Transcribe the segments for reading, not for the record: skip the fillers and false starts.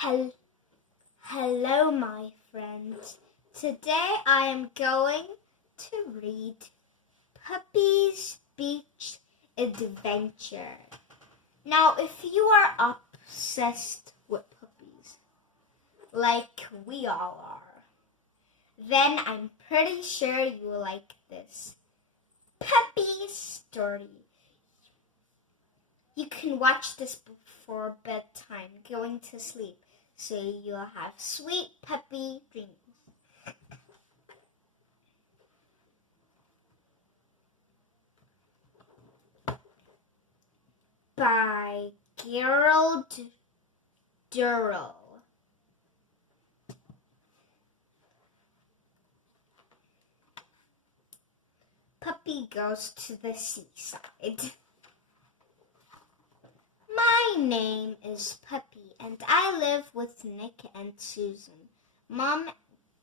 Hel- Hello, my friends. Today I am going to read Puppy's Beach Adventure. Now, if you are obsessed with puppies, like we all are, then I'm pretty sure you will like this puppy story. You can watch this before bedtime, going to sleep, so you'll have sweet puppy dreams. By Gerald Durrell. Puppy goes to the seaside. My name is Puppy, and I live with Nick and Susan. Mom,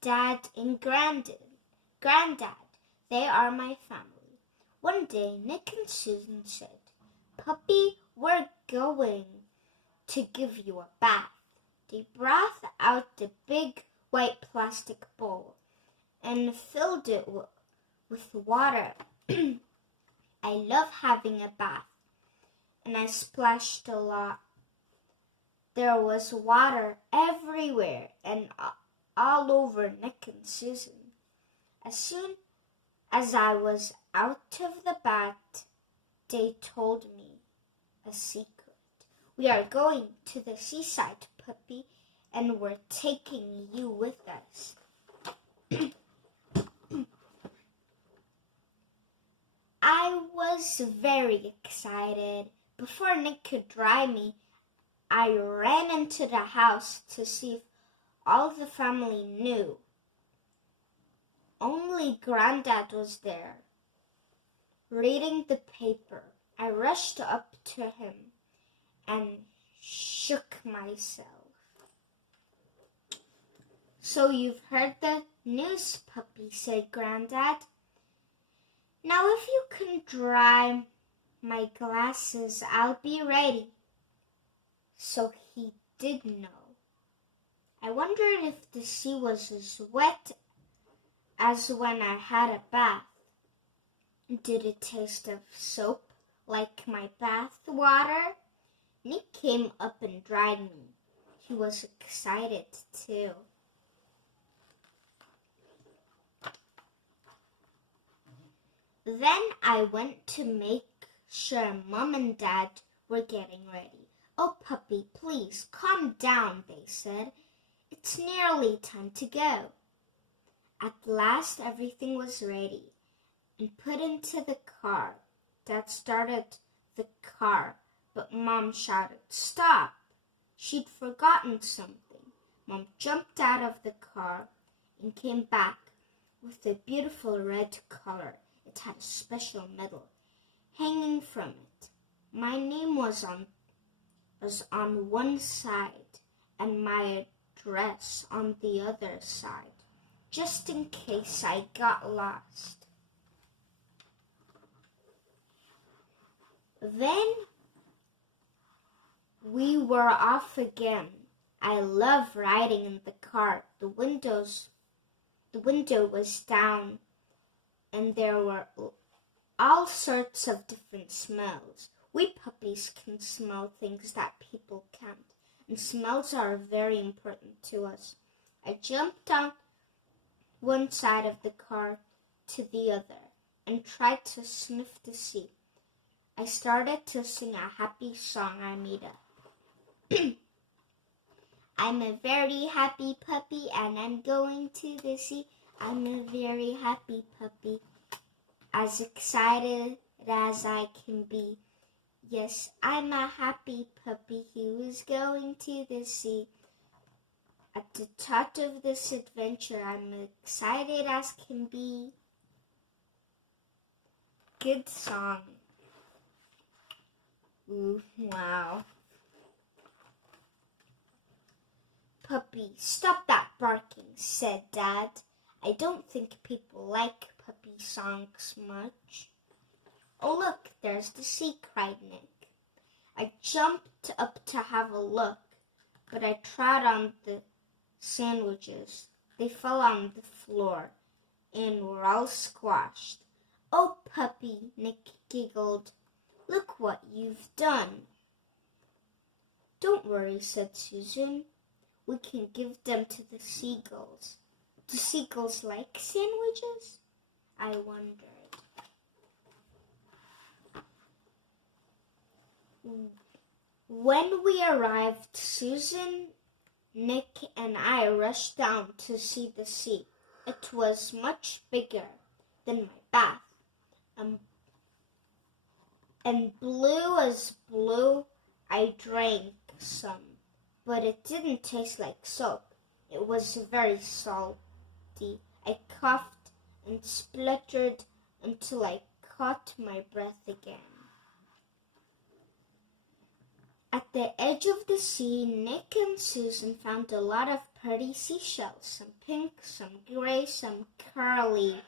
Dad, and Granddad. They are my family. One day, Nick and Susan said, "Puppy, we're going to give you a bath." They brought out the big white plastic bowl and filled it with water. I love having a bath, and I splashed a lot. There was water everywhere and all over Nick and Susan. As soon as I was out of the bath, they told me a secret. "We are going to the seaside, Puppy, and we're taking you with us." I was very excited. Before Nick could dry me, I ran into the house to see if all the family knew. Only Granddad was there, reading the paper. I rushed up to him and shook myself. "So you've heard the news, Puppy," said Granddad. "Now if you can dry my glasses, I'll be ready." So he did know. I wondered if the sea was as wet as when I had a bath. Did it taste of soap like my bath water? Nick came up and dried me. He was excited too. Then I went to make sure Mom and Dad were getting ready. "Oh, Puppy, please calm down," they said. "It's nearly time to go." At last everything was ready and put into the car. Dad started the car, but Mom shouted, "Stop!" She'd forgotten something. Mom jumped out of the car and came back with a beautiful red collar. It had a special medal hanging from it. My name was on one side and my address on the other side, just in case I got lost. Then we were off again. I love riding in the car. The window was down, and there were all sorts of different smells. We puppies can smell things that people can't, and smells are very important to us. I jumped on one side of the car to the other and tried to sniff the sea. I started to sing a happy song I made up. "I'm a very happy puppy and I'm going to the sea. I'm a very happy puppy, as excited as I can be. Yes, I'm a happy puppy who is going to the sea. At the thought of this adventure, I'm excited as can be." Good song. Ooh, wow. "Puppy, stop that barking," said Dad. "I don't think people like puppy songs much." "Oh, look, there's the sea," cried Nick. I jumped up to have a look. but I trod on the sandwiches. They fell on the floor and were all squashed. "Oh, Puppy," Nick giggled. "Look what you've done." "Don't worry," said Susan. "We can give them to the seagulls." "Do seagulls like sandwiches?" I wondered. When we arrived, Susan, Nick, and I rushed down to see the sea. It was much bigger than my bath, and blue as blue. I drank some, but it didn't taste like soap. It was very salty. I coughed and spluttered until I caught my breath again. At the edge of the sea, Nick and Susan found a lot of pretty seashells, some pink, some gray, some curly.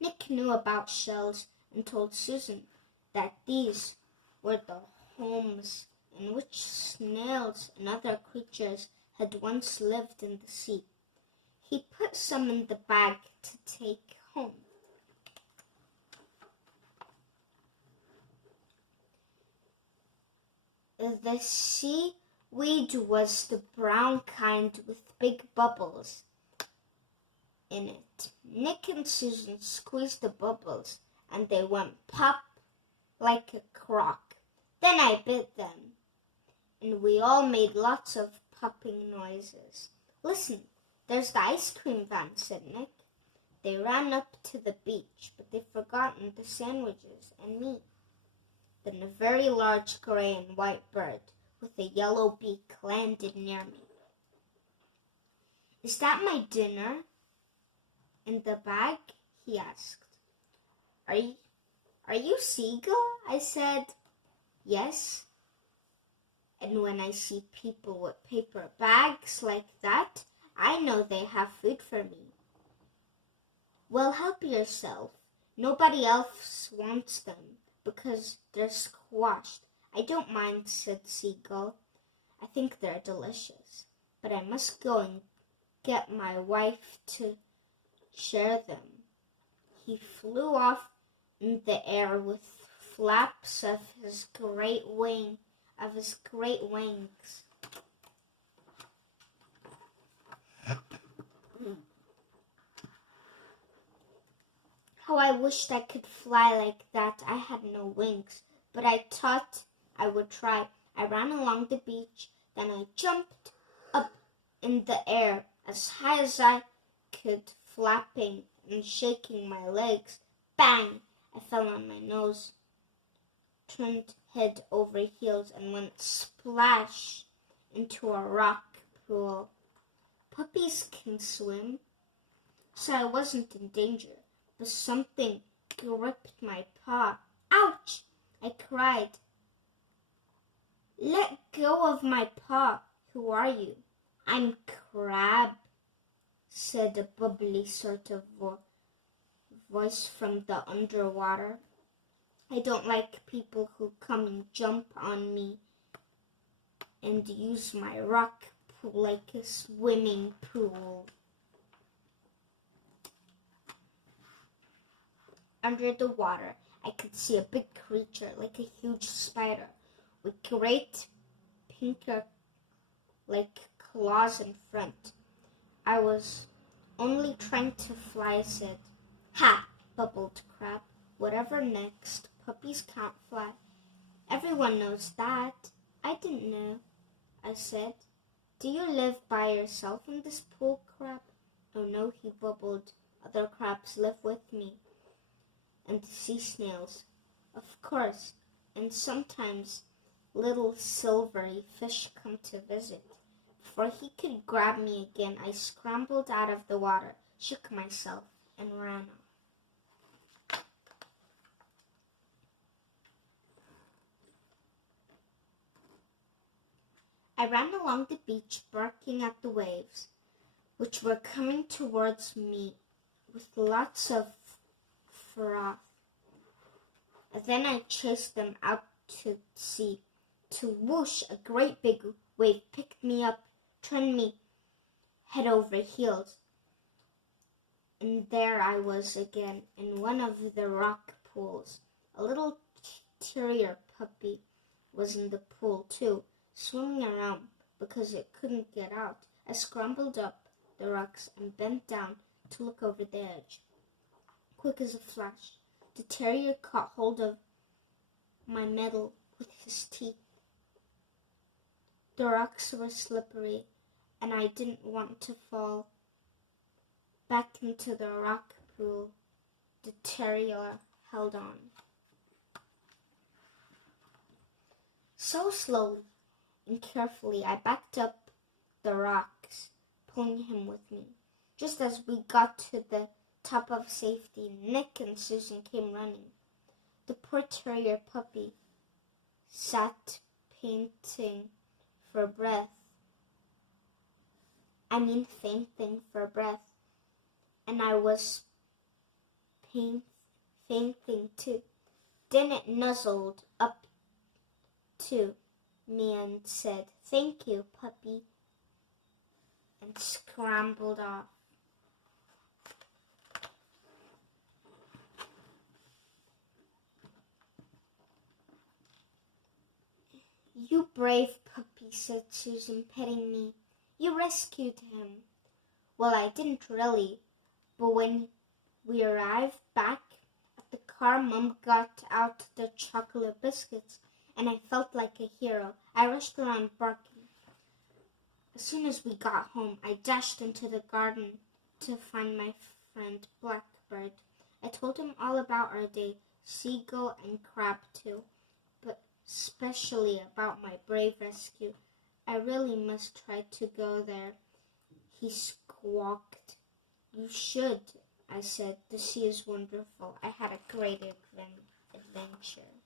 Nick knew about shells and told Susan that these were the homes in which snails and other creatures had once lived in the sea. He put some in the bag to take home. The seaweed was the brown kind with big bubbles in it. Nick and Susan squeezed the bubbles, and they went pop like a crock. Then I bit them, and we all made lots of popping noises. "Listen, there's the ice cream van," said Nick. They ran up to the beach, but they'd forgotten the sandwiches and me. Then a very large gray and white bird with a yellow beak landed near me. "Is that my dinner in the bag?" he asked. Are you Seagull?" I said. "Yes. And when I see people with paper bags like that, I know they have food for me." "Well, help yourself. Nobody else wants them because they're squashed." "I don't mind," said Seagull. "I think they're delicious, but I must go and get my wife to share them." He flew off in the air with flaps of his great wings. How I wished I could fly like that. I had no wings, but I thought I would try. I ran along the beach, then I jumped up in the air as high as I could, flapping and shaking my legs. Bang! I fell on my nose, turned head over heels, and went splash into a rock pool. Puppies can swim, so I wasn't in danger, but something gripped my paw. "Ouch!" I cried. "Let go of my paw. Who are you?" "I'm Crab," said a bubbly sort of voice from the underwater. "I don't like people who come and jump on me and use my rock pool like a swimming pool." Under the water, I could see a big creature like a huge spider with great pinker like claws in front. "I was only trying to fly," I said. "Ha!" bubbled Crab. "Whatever next. Puppies can't fly. Everyone knows that." "I didn't know," I said. "Do you live by yourself in this pool, Crab?" "Oh no," he bubbled. "Other crabs live with me. And the sea snails, of course, and sometimes little silvery fish come to visit." Before he could grab me again, I scrambled out of the water, shook myself, and ran off. I ran along the beach, barking at the waves, which were coming towards me with lots of froth. Then I chased them out to sea. To whoosh, a great big wave picked me up, turned me head over heels. And there I was again in one of the rock pools. A little terrier puppy was in the pool too, swimming around because it couldn't get out. I scrambled up the rocks and bent down to look over the edge. Quick as a flash, the terrier caught hold of my middle with his teeth. The rocks were slippery, and I didn't want to fall back into the rock pool. The terrier held on. So slowly and carefully, I backed up the rocks, pulling him with me. Just as we got to the top of safety, Nick and Susan came running. The poor terrier puppy sat fainting for breath, and I was fainting too. Then it nuzzled up to me and said, "Thank you, puppy," and scrambled off. "You brave puppy," said Susan, petting me. "You rescued him." Well, I didn't really, but when we arrived back at the car, Mom got out the chocolate biscuits, and I felt like a hero. I rushed around barking. As soon as we got home, I dashed into the garden to find my friend Blackbird. I told him all about our day, Seagull and Crab too, but especially about my brave rescue. "I really must try to go there," he squawked. "You should," I said. "The sea is wonderful. I had a great adventure."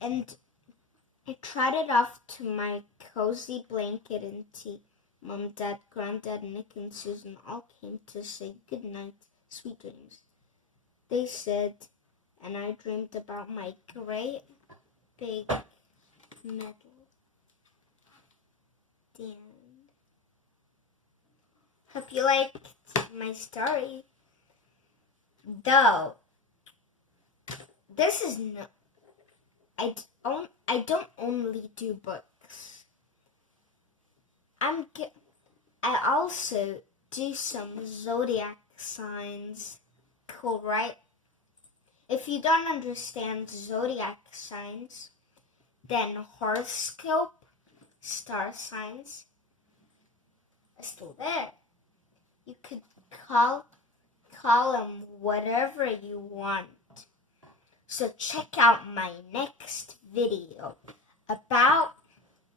And I trotted off to my cozy blanket and tea. Mom, Dad, Granddad, Nick, and Susan all came to say good night, sweet dreams. They said, and I dreamed about my great big medal. The end. Hope you liked my story. Though, this is no. I don't only do books. I also do some zodiac signs. Cool, right? If you don't understand zodiac signs, then horoscope, star signs are still there. You could call them whatever you want. So check out my next video about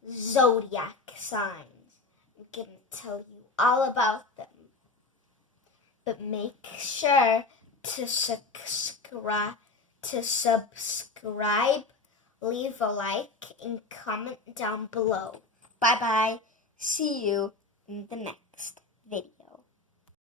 zodiac signs. I'm going to tell you all about them. But make sure to subscribe, leave a like, and comment down below. Bye-bye. See you in the next.